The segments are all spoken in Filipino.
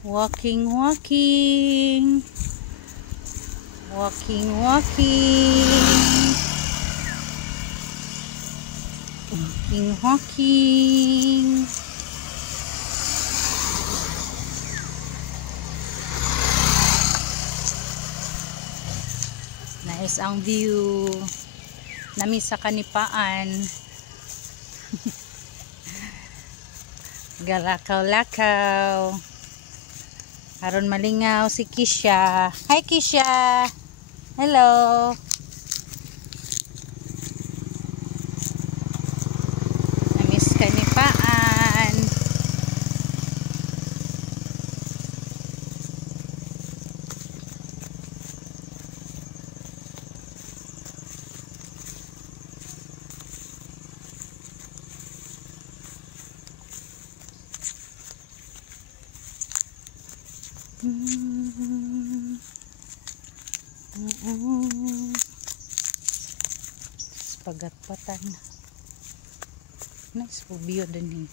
Walking, walking. Walking, walking. Walking, walking. Nice ang view. Nami sa Kanipaan. Galakaw-lakaw. Aron malingaw si Kisha. Hi Kisha. Hello. Namiss Kanipaan. Pagatpatan. Nice po view din eh.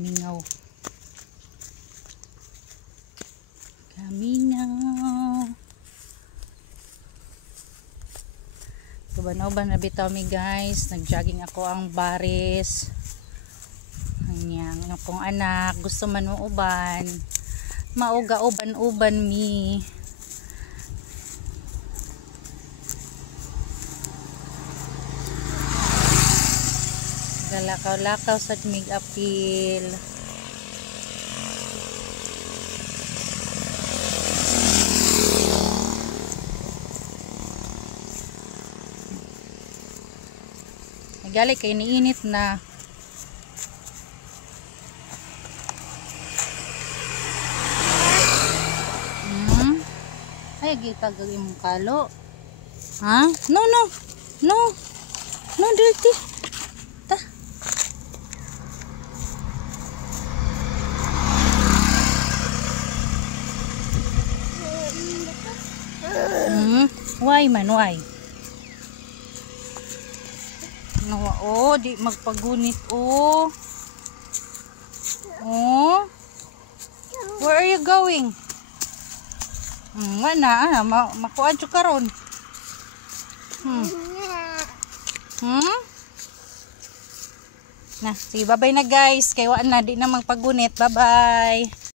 Mingaw. Kamingaw. Subanaw-ban na bitaw mi guys. Nag-jogging ako ang baris. Anyang akong anak gusto man mo uban. Mauga uban-uban mi. Galakaw-lakaw sa mig apil. Nagali kay niinit na. Ay, kita gawin mong kalo. Ha? No, no. No. No, dirty. Ta. Why man, why? No, oh, di magpagunit, oh. Oh. Where are you going? Wala, makuan siya karon. Na, sige, bye-bye na guys. Kaya wala na, di na magpagunit. Bye-bye.